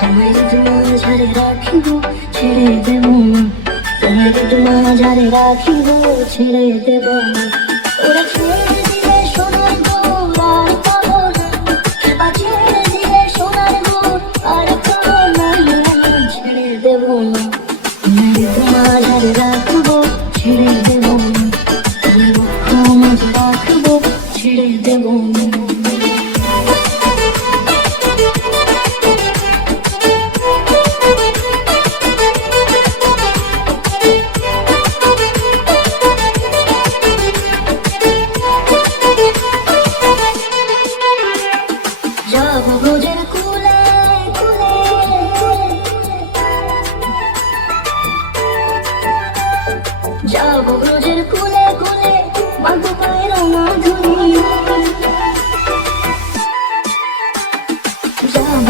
তোমায় তোমার ঝাড়ে রাখিব ছেড়ে দেব না তোমায় তোমার ঝাড়ে রাখিব ছেড়ে দেব না ওরা ছেড়ে দিলে দেব না ঝাড়ে রাখব ছেড়ে দেব না তোমায় ছেড়ে দেব না। যাব ব্রজের কুলে কুলে। যাব ব্রজের কুলে কুলে মাগো পায়ের মাধুরী। যাব